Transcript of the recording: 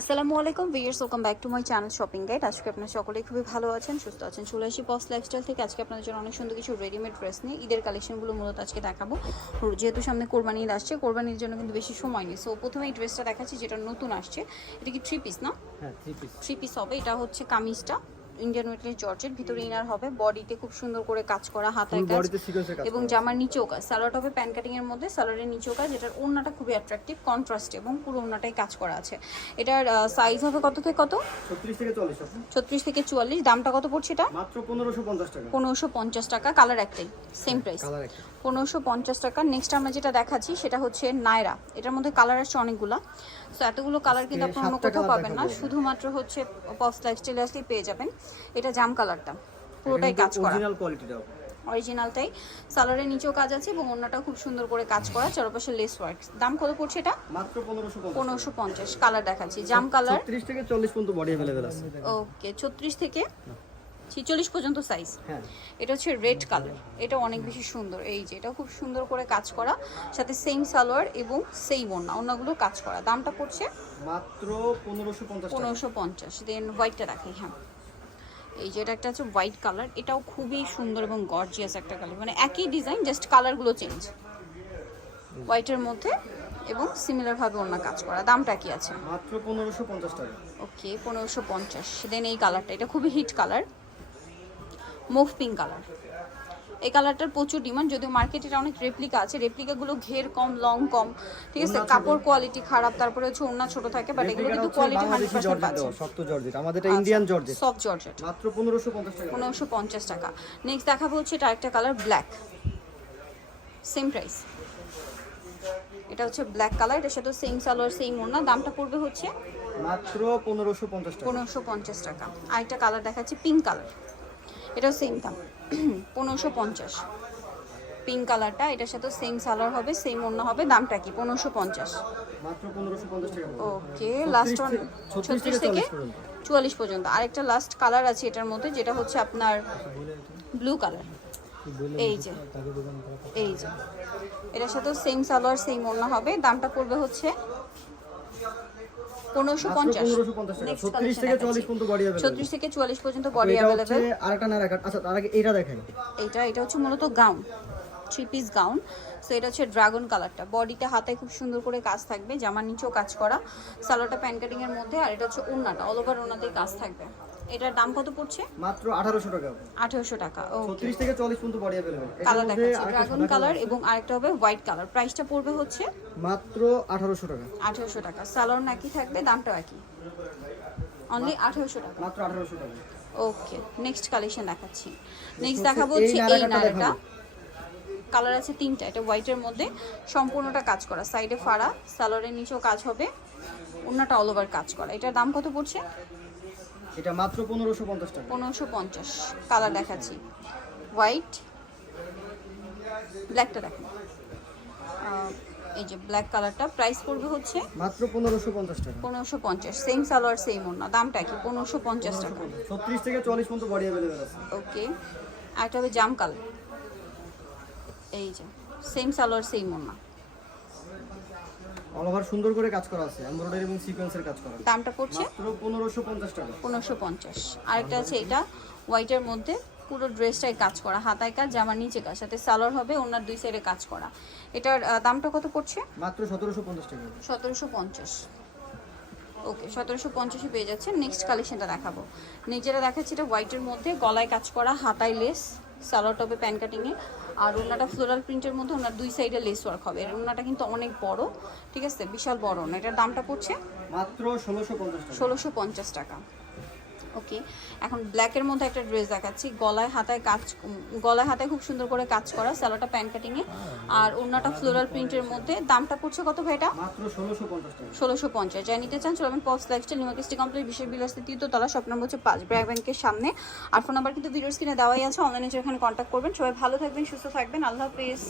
আসসালামু আলাইকুম viewers welcome back to my channel shopping guide. আজকে আপনার সকলেই খুবই ভালো আছেন সুস্থ আছেন চলে আসি পস লাইফস্টাইল থেকে। আজকে আপনাদের জন্য অনেক সুন্দর কিছু রেডিমেড ড্রেস নিয়ে। ঈদের কালেকশনগুলো মূলত আজকে দেখাবো। যেহেতু সামনে কোরবানি ঈদ আসছে কোরবানির জন্য কিন্তু বেশি সময় নেই। সো প্রথমে এই ড্রেসটা দেখাচ্ছি যেটা নতুন আসছে। এটা কি থ্রি পিস না? হ্যাঁ থ্রি পিস থ্রি পিস হবে। এটা হচ্ছে কামিজটা। ইন্ডিয়ান ওয়েটলেস জর্জের ভিতরে ইনার হবে। বডিতে খুব সুন্দর করে কাজ করা হাতায় কাজ এবং জামার নিচেও কাজ। সালোয়ার হবে প্যান কাটিং এর মধ্যে সালোয়ারের নিচেও কাজ এটার ওড়নাটা খুবই অ্যাট্রাকটিভ কন্ট্রাস্ট এবং পুরো ওড়নাটাই কাজ করা আছে। এটার সাইজ হবে কত থেকে কত? 36 থেকে 40 ছত্রিশ থেকে চুয়াল্লিশ। দামটা কত পড়ছে এটা? মাত্র 1550 টাকা। পনেরোশো পঞ্চাশ টাকা কালার একটাই সেম প্রাইস পনেরোশো পঞ্চাশ টাকা। নেক্সট আমরা যেটা দেখাচ্ছি সেটা হচ্ছে নায়রা এটার মধ্যে কালার আসছে অনেকগুলো। সো এতগুলো কালার কিন্তু আপনারা অন্য কোথাও পাবেন না। শুধুমাত্র হচ্ছে পপস লাইফস্টাইলে আসলেই পেয়ে যাবেন। এটা জাম কালারটা পুরোটাই কাজ করা অরিজিনাল কোয়ালিটিটা অরিজিনালটাই সালোয়ারের নিচেও কাজ আছে এবং অন্যটাও খুব সুন্দর করে কাজ করা চারপাশে লেস ওয়ার্ক দাম কত পড়ছে এটা মাত্র 1550 পনেরোশো পঞ্চাশ কালার দেখাচ্ছি জাম কালার 36 থেকে 40 পর্যন্ত বডি अवेलेबल আছে ওকে ছত্রিশ থেকে ছিচল্লিশ পর্যন্ত সাইজ হ্যাঁ এটা হচ্ছে রেড কালার এটা অনেক বেশি সুন্দর এই যে এটা খুব সুন্দর করে কাজ করা সাথে সেম সালোয়ার এবং সেম ওড়না ওড়নাগুলো কাজ করা দামটা পড়ছে মাত্র 1550 টাকা পনেরোশো পঞ্চাশ দেন হোয়াইটটা রাখি হ্যাঁ এই যেটা একটা আছে হোয়াইট কালার এটাও খুবই সুন্দর এবং গর্জিয়াস একটা কালার মানে একই ডিজাইন জাস্ট কালারগুলো চেঞ্জ হোয়াইটের মধ্যে এবং সিমিলারভাবে অন্য কাজ করা। দামটা কি আছে? মাত্র 1550 টাকা। ওকে পনেরোশো পঞ্চাশ। দেন এই কালারটা এটা খুবই hit colour mauve pink colour এই কালারটার প্রচুর ডিমান্ড যদিও মার্কেটে এটা অনেক রেপ্লিকা আছে। রেপ্লিকাগুলো ঘের কম লং কম। ঠিক আছে? কাপড় কোয়ালিটি খারাপ তারপরে হচ্ছে ওড়না ছোট থাকে বাট এগুলো কিন্তু কোয়ালিটি হান্ড্রেড পার্সেন্ট পাচ্ছে। শক্ত জর্জেট আমাদের এটা ইন্ডিয়ান জর্জেট সফট জর্জেট মাত্র 1550 টাকা। পনেরোশো পঞ্চাশ টাকা। নেক্সট দেখাবো হচ্ছে এটা একটা কালার ব্ল্যাক সেম প্রাইস এটা হচ্ছে ব্ল্যাক কালার এটার সাথে সেম সালোয়ার সেম ওড়না। দামটা পড়বে হচ্ছে মাত্র 1550 টাকা। পনেরোশো পঞ্চাশ টাকা। আরেকটা কালার দেখাচ্ছি পিঙ্ক কালার এটাও সেম দাম। পনেরোশো পঞ্চাশ। পিঙ্ক কালারটা এটার সাথে সেম সালোয়ার হবে সেম ওড়না হবে দামটা কি? পনেরোশো পঞ্চাশ। মাত্র 1550 টাকা ওকে লাস্ট ওয়ান 36 ছত্রিশ থেকে থেকে 40 পর্যন্ত। চুয়াল্লিশ পর্যন্ত। আরেকটা লাস্ট কালার আছে এটার মধ্যে যেটা হচ্ছে আপনার ব্লু কালার এই যে এই যে। এটার সাথে সেম সালোয়ার সেম ওড়না হবে। দামটা পড়বে হচ্ছে পনেরোশো পঞ্চাশ। ছত্রিশ থেকে চুয়াল্লিশ পর্যন্ত এটা এটা হচ্ছে মূলত গাউন গাউন এটা হচ্ছে ড্রাগন কালারটা বডিতে হাতে খুব সুন্দর করে কাজ থাকবে জামার নিচেও কাজ করা। সালোয়ারটা প্যান এর মধ্যে আর এটা হচ্ছে ওড়নাটা। অল ওভার ওড়নাতেই কাজ থাকবে। এটার দাম কত পড়ছে মাত্র 1800 টাকা আঠেরোশো টাকা ওকে 36 থেকে 40 পর্যন্ত বডি अवेलेबल কালার দেখাচ্ছি ড্রাগন কালার এবং আরেকটা হবে হোয়াইট কালার প্রাইসটা পড়বে হচ্ছে মাত্র 1800 টাকা আঠেরোশো টাকা সালোয়ার একই থাকবে দামটাও একই অনলি আঠেরোশো টাকা মাত্র 1800 টাকা ওকে নেক্সট কালেকশন দেখাচ্ছি নেক্সট হচ্ছে দেখাবো এই হচ্ছে এই নাড়াটা নাড়াটা দেখাবো। কালার আছে তিনটা এটা হোয়াইটের মধ্যে সম্পূর্ণটা কাজ করা সাইডে ফাড়া সালোয়ারের নিচেও কাজ হবে অন্যটা অল ওভার কাজ করা এটার দাম কত পড়ছে এটা মাত্র 1550 টাকা পনেরোশো পঞ্চাশ কালার দেখাচ্ছি হোয়াইট ব্ল্যাকটা দেখেন আহ, এই যে ব্ল্যাক কালারটা প্রাইস পড়বে হচ্ছে মাত্র 1550 টাকা পনেরোশো পঞ্চাশ সেম সালোয়ার সেম ওড়না দামটা কি পনেরোশো পঞ্চাশ টাকা 36 থেকে 40 পর্যন্ত বডি अवेलेबल আছে ওকে আর একটা হবে জাম কালার এই যে সেম সালোয়ার সেম ওড়না অল ওভার সুন্দর করে কাজ করা আছে এমব্রয়ডারি এবং সিকোয়েন্সের কাজ করা দামটা পড়ছে? মাত্র 1550 টাকা। পনেরোশো পঞ্চাশ। আরেকটা আছে এটা হোয়াইটের মধ্যে পুরো ড্রেসটাই কাজ করা হাতায় কাজ জামার নিচে কাজ। সাথে সালোয়ার হবে ওনার দুই সাইডে কাজ করা। এটার দামটা কত পড়ছে? মাত্র 1750 টাকা। সতেরোশো পঞ্চাশ। ওকে সতেরোশো পঞ্চাশে পেয়ে যাচ্ছে নেক্সট কালেকশনটা দেখাবো। নিজেরা দেখাচ্ছি এটা হোয়াইটের মধ্যে গলায় কাজ করা হাতায় লেস সালোয়ার টপে প্যান কাটিংয়ে। আর ওনাটা ফ্লোরাল প্রিন্টের মধ্যে ওনার দুই সাইডে লেস ওয়ার্ক হবে। এর ওনাটা কিন্তু অনেক বড় ঠিক আছে? বিশাল বড় না এটার দামটা পড়ছে? মাত্র 1650 ষোলোশো পঞ্চাশ টাকা। ওকে এখন ব্ল্যাকের মধ্যে একটা ড্রেস দেখাচ্ছি। গলায় হাতায় কাজ গলায় হাতায় খুব সুন্দর করে কাজ করা স্যালোটা প্যান কাটিংয়ে আর ওনাটা ফ্লোরাল প্রিন্টের মধ্যে। দামটা পড়ছে কত ভাই এটা? মাত্র 1650 টাকা। ষোলোশো পঞ্চাশ। যাই নিতে চান চলবেন পপস লাইফস্টাইল নিউমার্কেস্টি কমপ্লিট বিশেষ বিলাসী তৃতীয়তলা শপ নম্বর হচ্ছে পাঁচ ব্র্যাক ব্যাংকের সামনে। আর ফোন নাম্বার কিন্তু ভিডিওর স্ক্রিনে দেওয়াই আছে। অনলাইনে যেখানে কন্ট্যাক্ট করবেন। সবাই ভালো থাকবেন সুস্থ থাকবেন। আল্লাহ হাফিজ।